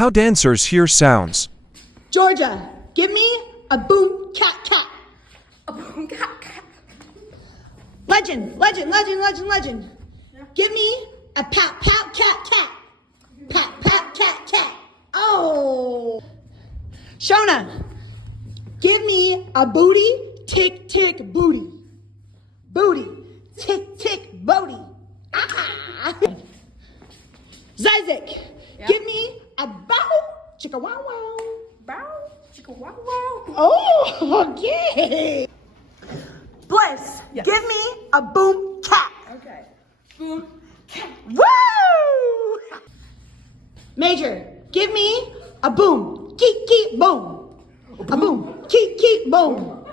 How dancers hear sounds. Georgia, give me a boom cat cat. A boom cat cat. Legend. Give me a pat pat cat cat. Pat pat cat cat. Oh. Shona, give me a booty tick tick booty. Booty tick tick booty. Ah. Zizek, give me a bow chicka wow wow. Bow, chicka wow wow. Oh, okay. Bliss, Yes. give me a boom cat. Okay. Boom cat. Woo! Major, give me a boom. Keep boom. A boom. Keep boom.